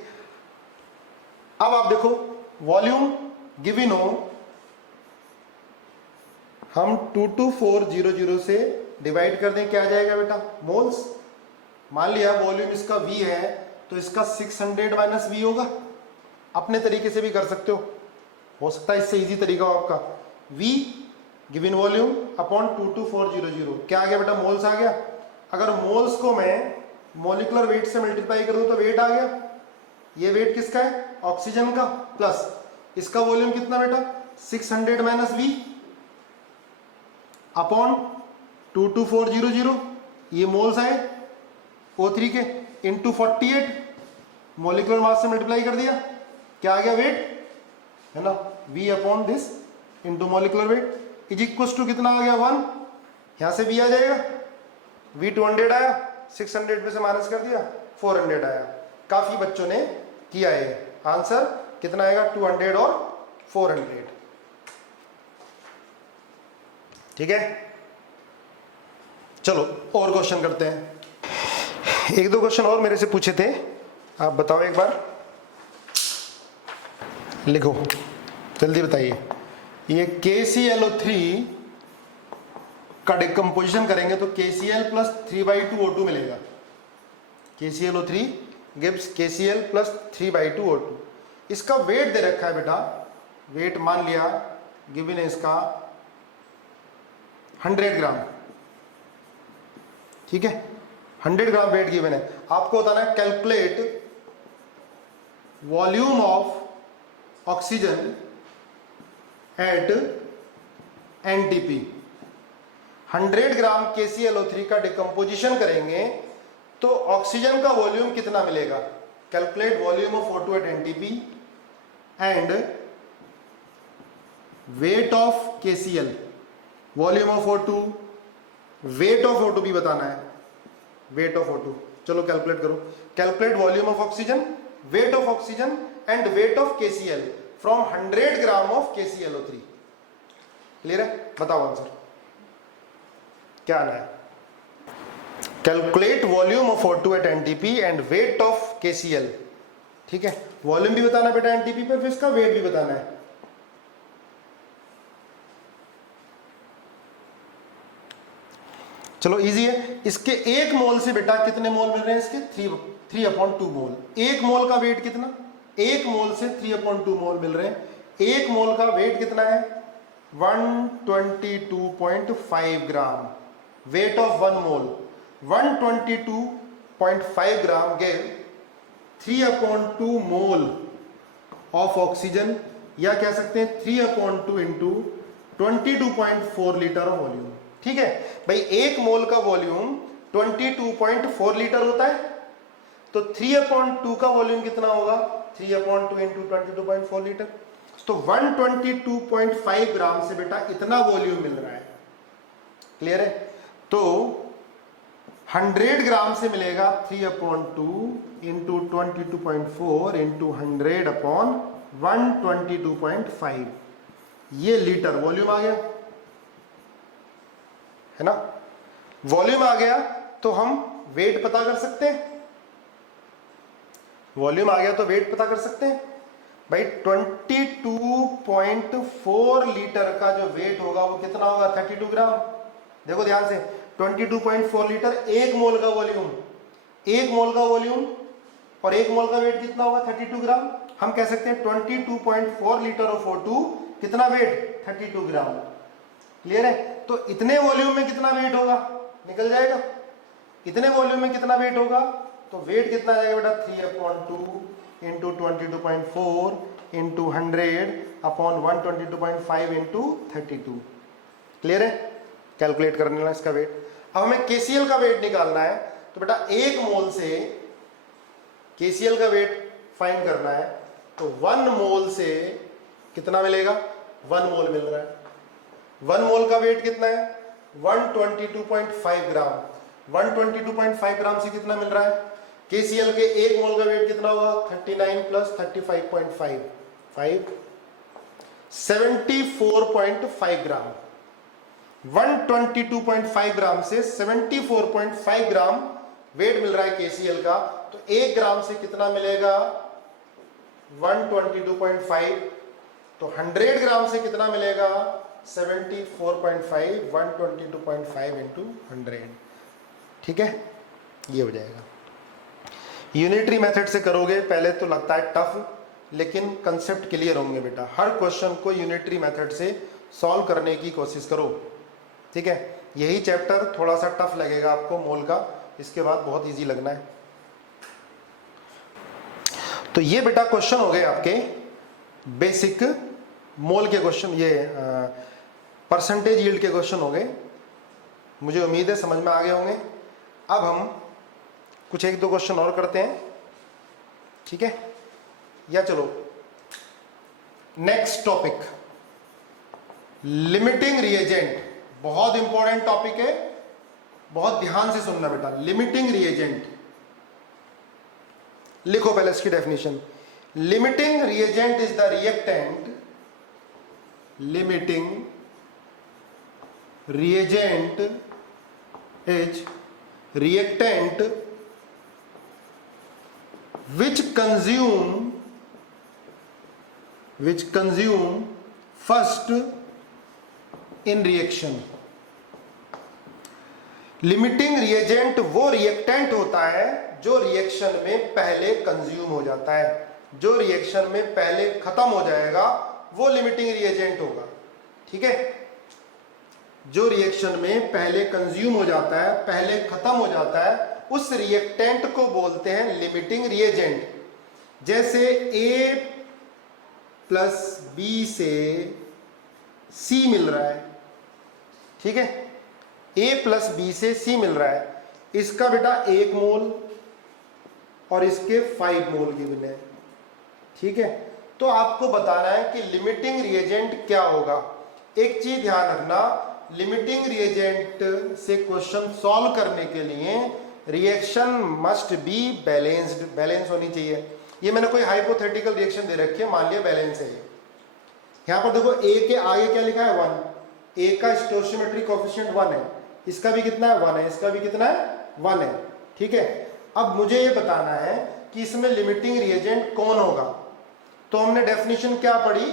अब आप देखो वॉल्यूम गिवन हो, हम 22400 से डिवाइड कर दें, क्या आ जाएगा बेटा मोल्स। मान लिया वॉल्यूम इसका V है तो इसका 600 माइनस V होगा। अपने तरीके से भी कर सकते हो सकता है इससे इजी तरीका हो आपका। V गिवन वॉल्यूम अपॉन 22400 क्या आ गया बेटा मोल्स आ गया। अगर मोल्स को मैं मॉलिक्यूलर वेट से मल्टीप्लाई कर दूं तो वेट आ गया, ये वेट किसका है ऑक्सीजन का, प्लस इसका वॉल्यूम कितना बेटा 600 माइनस V अपॉन 22400, ये मोल्स आए O3 के इंटू 48 मॉलिक्यूलर मास से मल्टीप्लाई कर दिया, क्या आ गया वेट, है ना, V upon this into molecular weight is equal to कितना आ गया 1, यहां से V आ जाएगा, V 200 आया, 600 में से माइनस कर दिया 400 आया। काफी बच्चों ने किया है, आंसर कितना आएगा 200 और 400। ठीक है, चलो और क्वेश्चन करते हैं। एक दो क्वेश्चन और मेरे से पूछे थे, आप बताओ एक बार, लिखो जल्दी बताइए। ये KClO3 का डिकम्पोजिशन करेंगे तो KCl प्लस 3/2O2 मिलेगा। KClO3 gives KCl plus 3/2O2। इसका वेट दे रखा है बेटा, वेट मान लिया गिवन है इसका 100 ग्राम, ठीक है, 100 ग्राम वेट गिवन है। आपको बताना है calculate volume of oxygen at NTP। 100 gram KClO3 का डिकम्पोजिशन करेंगे तो ऑक्सीजन का वॉल्यूम कितना मिलेगा। Calculate volume of O2 at NTP and weight of KCl, volume of O2, weight of O2 भी बताना है, वेट ऑफ O2। चलो कैलकुलेट करो, calculate volume of oxygen, weight of oxygen and weight of KCl from 100 gram of KClO3। Clear है, बताओ answer क्या आना है। Calculate volume of O2 at NTP and weight of KCl। ठीक है, volume भी बताना है बेटा NTP पे, फिर इसका वेट भी बताना है। चलो इजी है। इसके 1 मोल से बेटा कितने मोल मिल रहे हैं इसके 3/2 मोल। 1 मोल का वेट कितना, 1 मोल से 3/2 मोल मिल रहे हैं। 1 मोल का वेट कितना है 122.5 gram. Weight of 1 mole 122.5 gram give 3/2 mole of oxygen, या कह सकते हैं 3/2 इंटू 22.4 लीटर ऑफ वॉल्यूम। ठीक है भाई, 1 मोल का वॉल्यूम 22.4 लीटर होता है, तो 3/2 का वॉल्यूम कितना होगा 3/2 इंटू 22.4 लीटर, तो 122.5 ग्राम से बेटा इतना वॉल्यूम मिल रहा है। क्लियर है, तो 100 ग्राम से मिलेगा 3/2 इंटू 22.4 इंटू 100 अपॉन 122.5, ये लीटर वॉल्यूम आ गया, है ना। वॉल्यूम आ गया तो हम वेट पता कर सकते हैं, वॉल्यूम आ गया तो वेट पता कर सकते हैं भाई। 22.4 लीटर का जो वेट होगा वो कितना होगा 32 ग्राम। देखो ध्यान से, 22.4 लीटर 1 मोल का वॉल्यूम, 1 मोल का वॉल्यूम और 1 मोल का वेट कितना होगा 32 ग्राम। हम कह सकते हैं 22.4 लीटर ऑफ O2 कितना वेट 32 ग्राम। क्लियर है, तो इतने वॉल्यूम में कितना वेट होगा निकल जाएगा, इतने वॉल्यूम में कितना वेट होगा, तो वेट कितना जाएगा बेटा 3/2 into 22.4 into 100 upon 122.5 into 32। Clear है, कैलकुलेट करने वाला इसका वेट। अब हमें KCl का वेट निकालना है, तो बेटा 1 मोल से KCl का वेट फाइंड करना है, तो 1 मोल से कितना मिलेगा 1 मोल मिल रहा है। 1 मोल का वेट कितना है 122.5 ग्राम। 122.5 ग्राम से कितना मिल रहा है KCl के 1 मोल का वेट कितना होगा 39 प्लस 35.5 74.5 ग्राम। 122.5 ग्राम से 74.5 ग्राम वेट मिल रहा है KCl का, तो 1 ग्राम से कितना मिलेगा 122.5, तो 100 ग्राम से कितना मिलेगा 74.5 122.5 इंटू 100। ठीक है, ये हो जाएगा। यूनिटरी मेथड से करोगे पहले तो लगता है टफ, लेकिन कंसेप्ट क्लियर होंगे बेटा। हर क्वेश्चन को यूनिटरी मेथड से सॉल्व करने की कोशिश करो। ठीक है, यही चैप्टर थोड़ा सा टफ लगेगा आपको मोल का, इसके बाद बहुत इजी लगना है। तो ये बेटा क्वेश्चन हो गए आपके बेसिक मोल के क्वेश्चन, ये परसेंटेज यील्ड के क्वेश्चन हो गए। मुझे उम्मीद है समझ में आ गए होंगे। अब हम कुछ एक दो क्वेश्चन और करते हैं, ठीक है, या चलो नेक्स्ट टॉपिक, लिमिटिंग रिएजेंट। बहुत इंपॉर्टेंट टॉपिक है, बहुत ध्यान से सुनना बेटा। लिमिटिंग रिएजेंट, लिखो पहले इसकी definition. Limiting reagent is the reactant, limiting reagent is reactant which consume first in reaction। Limiting reagent वो रिएक्टेंट होता है जो रिएक्शन में पहले कंज्यूम हो जाता है, जो रिएक्शन में पहले खत्म हो जाएगा वो लिमिटिंग रिएजेंट होगा, ठीक है। जो रिएक्शन में पहले कंज्यूम हो जाता है, पहले खत्म हो जाता है, उस रिएक्टेंट को बोलते हैं लिमिटिंग रिएजेंट। जैसे A प्लस बी से C मिल रहा है, ठीक है, A प्लस बी से C मिल रहा है, इसका बेटा 1 मोल और इसके 5 मोल गिवन है, ठीक है। तो आपको बताना है कि लिमिटिंग रिएजेंट क्या होगा। एक चीज ध्यान रखना, लिमिटिंग रिएजेंट से क्वेश्चन सॉल्व करने के लिए reaction must be balanced, balance होनी चाहिए। ये मैंने कोई हाइपोथेटिकल रिएक्शन दे रखी है, मान लिया बैलेंस है। यहां पर देखो A के आगे क्या लिखा है 1, A का स्टोइचियोमेट्रिक कोएफिशिएंट 1 है, इसका भी कितना है 1 है, इसका भी कितना है 1 है, ठीक है। अब मुझे ये बताना है कि इसमें लिमिटिंग रिएजेंट कौन होगा। तो हमने डेफिनेशन क्या पढ़ी,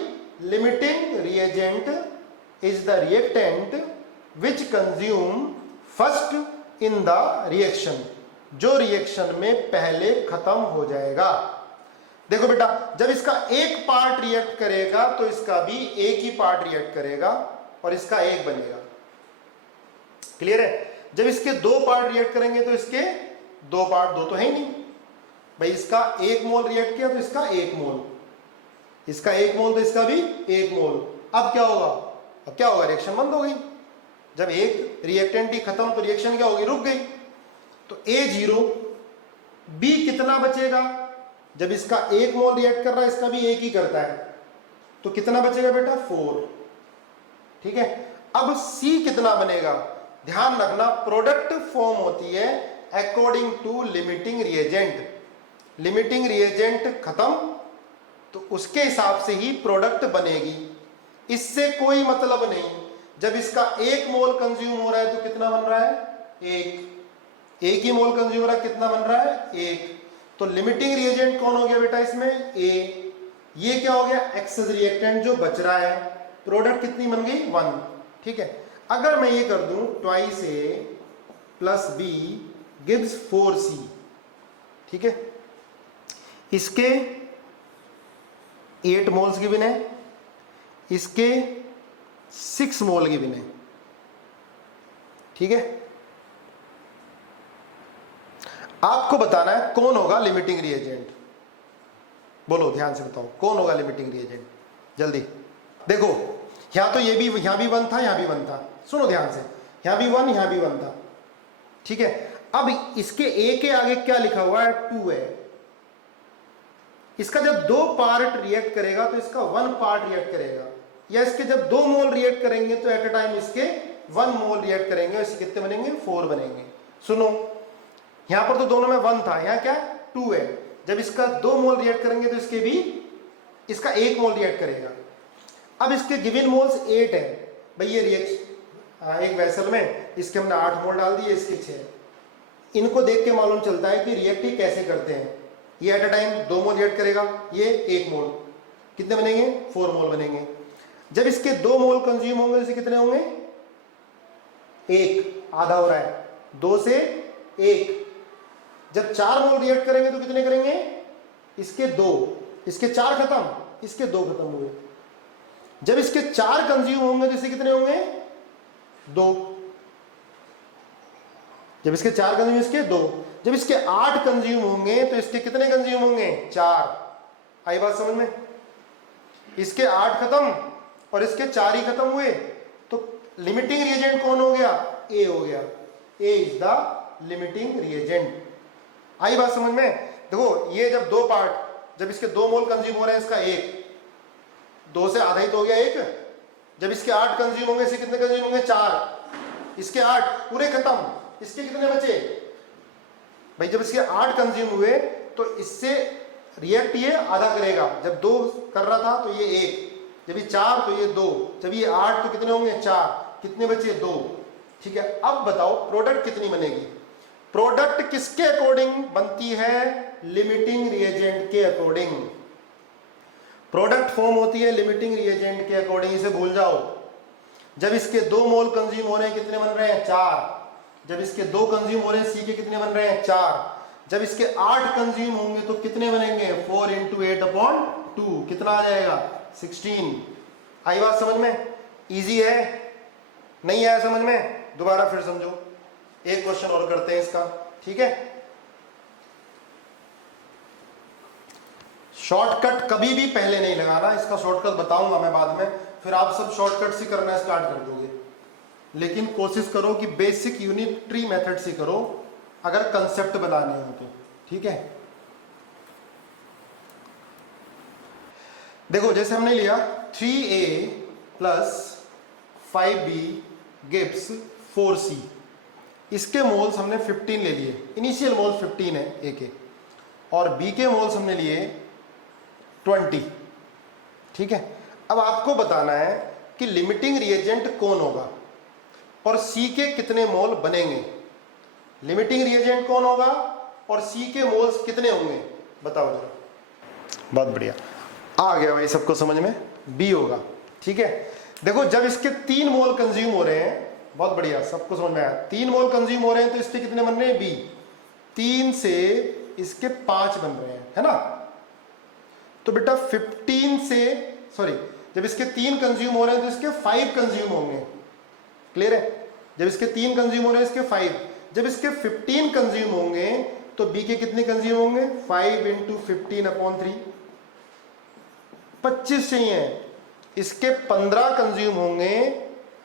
limiting reagent is the reactant which consume first in the reaction, जो रिएक्शन में पहले खत्म हो जाएगा। देखो बेटा, जब इसका एक पार्ट रिएक्ट करेगा तो इसका भी एक ही पार्ट रिएक्ट करेगा और इसका एक बनेगा, क्लियर है। जब इसके 2 पार्ट रिएक्ट करेंगे तो इसके 2 पार्ट, 2 तो है ही नहीं भाई, इसका 1 मोल रिएक्ट किया तो इसका 1 मोल, इसका 1 मोल तो इसका भी 1 मोल। अब क्या होगा, अब क्या होगा, रिएक्शन बंद हो गई। जब एक रिएक्टेंट ही खत्म तो रिएक्शन क्या होगी, रुक गई। तो A0, B कितना बचेगा, जब इसका 1 मोल रिएक्ट कर रहा है, इसका भी 1 ही करता है, तो कितना बचेगा बेटा 4, ठीक है। अब C कितना बनेगा, ध्यान रखना प्रोडक्ट फॉर्म होती है according to limiting reagent. Limiting reagent खत्म तो उसके हिसाब से ही प्रोडक्ट बनेगी, इससे कोई मतलब नहीं। जब इसका 1 मोल कंज्यूम हो रहा है तो कितना बन रहा है 1 ही मोल कंज्यूम हो रहा है, कितना बन रहा है 1। तो लिमिटिंग रिएजेंट कौन हो गया बेटा इसमें A। ये क्या हो गया, एक्सेस रिएक्टेंट जो बच रहा है, प्रोडक्ट कितनी बन गई 1, ठीक है। अगर मैं ये कर दूं twice A plus B gives 4C, ठीक है, इसके 8 मोल्स गिवन है, इसके 6 मोल गिवन है, ठीक है। आपको बताना है कौन होगा लिमिटिंग रिएजेंट, बोलो ध्यान से बताओ कौन होगा लिमिटिंग रिएजेंट, जल्दी देखो। यहां तो ये भी, यहां भी 1 था, यहां भी 1 था, सुनो ध्यान से, यहां भी 1, यहां भी 1 था, ठीक है। अब इसके A के आगे क्या लिखा हुआ है 2 है, इसका जब 2 पार्ट रिएक्ट करेगा तो इसका 1 पार्ट रिएक्ट करेगा, या इसके जब 2 मोल रिएक्ट करेंगे तो एट अ टाइम इसके 1 मोल रिएक्ट करेंगे, और इसके कितने बनेंगे 4 बनेंगे। सुनो, यहां पर तो दोनों में 1 था, यहां क्या 2 है, जब इसका 2 मोल रिएक्ट करेंगे तो इसके भी इसका 1 मोल रिएक्ट करेगा। अब इसके गिवन मोल्स 8 है भाई, ये रिएक्शन एक वेसल में इसके हमने 8 मोल डाल दिए, इसके 6। इनको देख के मालूम चलता है कि रिएक्ट ही कैसे करते हैं। ये at a time 2 mole react करेगा, ये 1 मोल, कितने बनेंगे 4 मोल बनेंगे। जब इसके 2 मोल कंज्यूम होंगे तो कितने होंगे 1, आधा हो रहा है 2 से 1। जब 4 मोल रिएक्ट करेंगे तो कितने करेंगे, इसके 2, इसके 4 खत्म, इसके 2 खत्म हुए। जब इसके 4 कंज्यूम होंगे तो इसके कितने होंगे 2, जब इसके 4 कंज्यूम इसके 2, जब इसके 8 कंज्यूम होंगे तो इसके कितने कंज्यूम होंगे 4। आई बात समझ में, इसके 8 खत्म और इसके 4 ही खत्म हुए, तो लिमिटिंग रिएजेंट कौन हो गया, A हो गया। A is the limiting reagent. आई बात समझ में? देखो ये जब दो पार्ट, जब इसके 2 मोल कंज्यूम हो रहे हैं, इसका 1, 2 से आधा ही तो हो गया 1। जब इसके 8 कंज्यूम होंगे, इसके कितने कंज्यूम होंगे? 4, इसके 8 पूरे खत्म, इसके कितने बचे भाई? जब इसके 8 कंज्यूम हुए तो इससे रिएक्ट ये आधा करेगा। जब 2 कर रहा था तो ये 1, जब ये 4 तो ये 2, जब ये 8 तो कितने होंगे? 4, कितने बचे? 2। ठीक है, अब बताओ प्रोडक्ट कितनी बनेगी? प्रोडक्ट किसके अकॉर्डिंग बनती है? लिमिटिंग रिएजेंट के अकॉर्डिंग। प्रोडक्ट फॉर्म होती है लिमिटिंग रिएजेंट के अकॉर्डिंग, इसे भूल जाओ। जब इसके 2 मोल कंज्यूम हो रहे हैं, कितने बन रहे हैं? 4। जब इसके 2 कंज्यूम हो रहे हैं, सी के कितने बन रहे हैं? 4। जब इसके 8 कंज्यूम होंगे तो कितने बनेंगे? 4 × 8/2, कितना आ जाएगा? 16। आई बात समझ में? इजी है? नहीं आया समझ में? दोबारा फिर समझो, एक क्वेश्चन और करते हैं इसका, ठीक है? शॉर्टकट कभी भी पहले नहीं लगाना, इसका शॉर्टकट बताऊंगा मैं बाद में, फिर आप सब शॉर्टकट से करना स्टार्ट कर दोगे। लेकिन कोशिश करो कि बेसिक यूनिटरी मेथड से करो अगर कंसेप्ट बनाने हो तो, ठीक है? देखो जैसे हमने लिया 3A + 5B गिव्स 4C, इसके मोल्स हमने 15 ले लिए, इनिशियल मोल्स 15 है A के, और B के मोल्स हमने लिए 20, ठीक है? अब आपको बताना है कि लिमिटिंग रिएजेंट कौन होगा और C के कितने मोल बनेंगे। लिमिटिंग रिएजेंट कौन होगा और C के मोल्स कितने होंगे, बताओ जरा। बहुत बढ़िया, आ गया भाई सबको समझ में? B होगा, ठीक है? देखो जब इसके 3 मोल कंज्यूम हो रहे हैं, बहुत बढ़िया, सबको समझ में आया, 3 मोल कंज्यूम हो रहे हैं तो इसके कितने बन रहे हैं? B। 3 से इसके 5 बन रहे हैं, है ना? तो बेटा 15 से, सॉरी, जब इसके 3 कंज्यूम हो रहे हैं तो इसके 5 कंज्यूम होंगे, क्लियर है? जब इसके 3 कंज्यूम हो रहे हैं, इसके 5। जब इसके 15 कंज्यूम होंगे तो B के कितने कंज्यूम होंगे? 5 × 15/3, 25 चाहिए। इसके 15 कंज्यूम होंगे,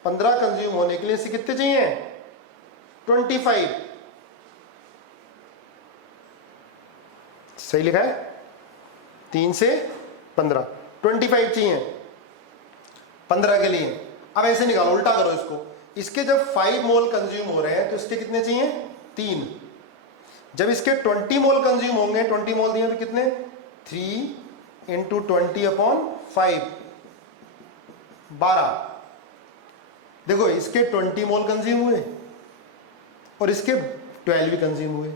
15 कंज्यूम होने के लिए इसे कितने चाहिए? 25। सही लिखा है? 3 से 15, 25 चाहिए 15 के लिए। अब ऐसे निकालो, उल्टा करो इसको। इसके जब 5 मोल कंज्यूम हो रहे हैं तो इसके कितने चाहिए? 3। जब इसके 20 मोल कंज्यूम होंगे, 20 मोल दिए तो कितने? 3 × 20/5, 12। देखो इसके 20 मोल कंज्यूम हुए और इसके 12 भी कंज्यूम हुए।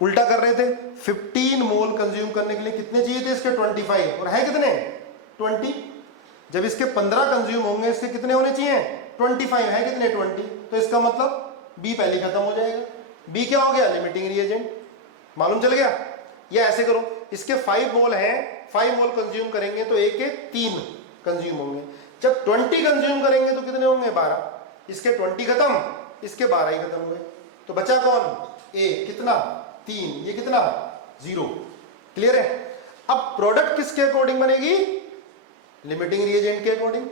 उल्टा कर रहे थे, 15 मोल कंज्यूम करने के लिए कितने चाहिए थे? इसके 25, और है कितने? 20। जब इसके 15 कंज्यूम होंगे, इसके कितने होने चाहिए? 25, है कितने? 20। तो इसका मतलब B पहले खत्म हो जाएगा। B क्या हो गया? Limiting reagent. मालूम चल गया? या ऐसे करो, इसके 5 मोल हैं, 5 मोल कंज्यूम करेंगे तो A के 3 कंज्यूम होंगे। जब 20 कंज्यूम करेंगे तो कितने होंगे? 12। इसके 20 खत्म, इसके 12 ही खत्म हुए, तो बचा कौन? A। कितना? 3। ये कितना? 0। क्लियर है? अब प्रोडक्ट किसके अकॉर्डिंग बनेगी? लिमिटिंग रिएजेंट के अकॉर्डिंग।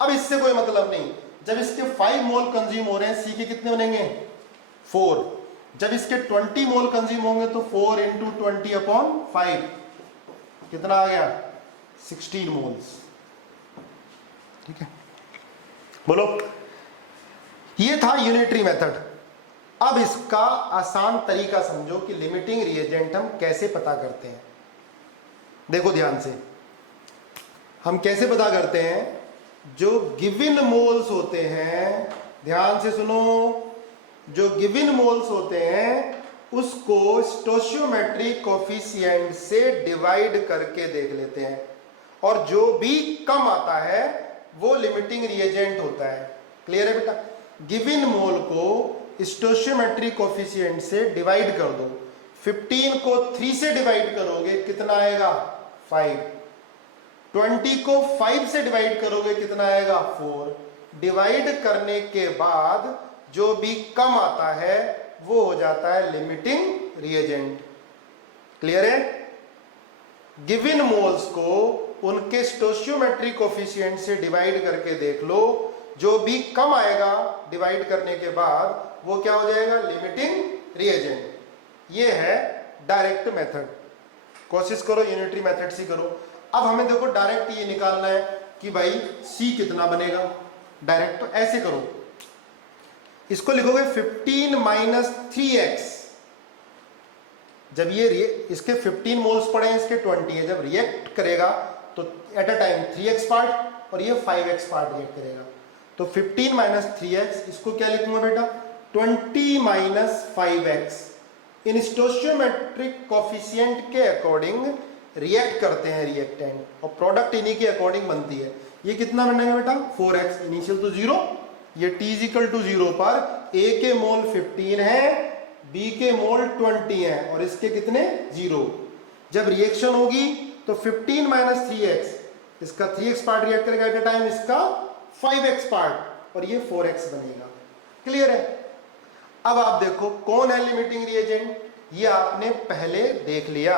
अब इससे कोई मतलब नहीं, जब इसके 5 मोल कंज्यूम हो रहे हैं, C के कितने बनेंगे? 4। जब इसके 20 मोल कंज्यूम होंगे तो 4 × 20/5, कितना आ गया? 16 मोल्स, ठीक है? बोलो, ये था यूनिटरी मेथड। अब इसका आसान तरीका समझो कि लिमिटिंग रिएजेंट हम कैसे पता करते हैं। देखो ध्यान से, हम कैसे पता करते हैं? जो गिवन मोल्स होते हैं, ध्यान से सुनो, जो गिवन मोल्स होते हैं उसको स्टोइचियोमेट्रिक कोफिशिएंट से डिवाइड करके देख लेते हैं, और जो भी कम आता है वो लिमिटिंग रिएजेंट होता है। क्लियर है बेटा? गिवन मोल को स्टोइचियोमेट्रिक कोफिशिएंट से डिवाइड कर दो। 15 को 3 से डिवाइड करोगे, कितना आएगा? 5। 20 को 5 से डिवाइड करोगे, कितना आएगा? 4। डिवाइड करने के बाद जो भी कम आता है वो हो जाता है लिमिटिंग रिएजेंट। क्लियर है? गिवन मोल्स को उनके स्टोइचियोमेट्रिक कोफिशिएंट से डिवाइड करके देख लो, जो भी कम आएगा डिवाइड करने के बाद वो क्या हो जाएगा? Limiting reagent. ये है डायरेक्ट मेथड। कोशिश करो यूनिटरी मेथड से करो। अब हमें देखो डायरेक्ट ये निकालना है कि भाई C कितना बनेगा। डायरेक्ट तो ऐसे करो, इसको लिखोगे 15 माइनस 3x। जब ये इसके 15 मोल्स पड़े हैं, इसके 20 है, जब रिएक्ट करेगा तो at a time 3x part और ये 5x पार्ट रिएक्ट करेगा। तो 15 माइनस 3x, इसको क्या लिखूंगा बेटा 20 माइनस 5x। इन स्टोइचियोमेट्रिक कोफिशिएंट के अकॉर्डिंग रिएक्ट करते हैं रिएक्टेंट, और प्रोडक्ट इन्हीं के अकॉर्डिंग बनती है। ये कितना बनेगा बेटा 4x, इनिशियल तो 0, ये t इक्वल टू 0 पर A के मोल 15 है, B के मोल 20 है, और इसके कितने 0। जब रिएक्शन होगी तो 15 माइनस 3x, इसका 3x पार्ट रिएक्ट करेगा एट अ टाइम, इसका 5x पार्ट, और ये 4x बनेगा। क्लियर है। अब आप देखो कौन है लिमिटिंग रिएजेंट, ये आपने पहले देख लिया।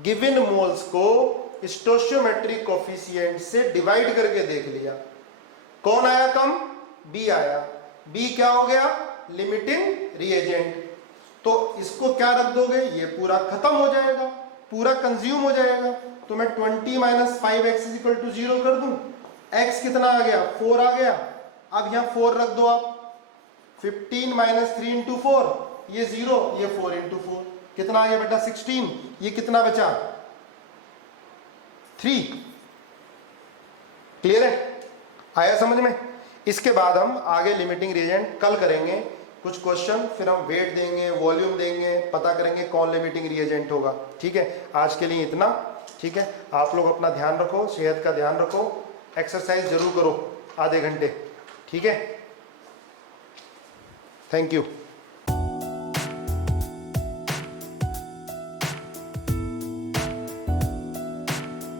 गिवन मोल्स को स्टोइचियोमेट्रिक कोफिशिएंट से डिवाइड करके देख लिया। कौन आया कम, B आया। B क्या हो गया लिमिटिंग रिएजेंट। तो इसको क्या रख दोगे, ये पूरा खत्म हो जाएगा, पूरा कंज्यूम हो जाएगा। तो मैं 20 माइनस 5x इक्वल टू 0 कर दूं। x कितना आ गया 4 आ गया। अब यहां 4 रख दो आप। 15 माइनस 3 इंटू 4, ये 0, ये 4 इंटू 4, कितना आ गया बेटा 16। ये कितना बचा 3। क्लियर है, आया समझ में। इसके बाद हम आगे लिमिटिंग रिएजेंट कल करेंगे कुछ क्वेश्चन, फिर हम वेट देंगे, वॉल्यूम देंगे, पता करेंगे कौन लिमिटिंग रिएजेंट होगा। ठीक है, आज के लिए इतना। ठीक है, आप लोग अपना ध्यान रखो, सेहत का ध्यान रखो, एक्सरसाइज जरूर करो आधे घंटे। ठीक है, थैंक यू।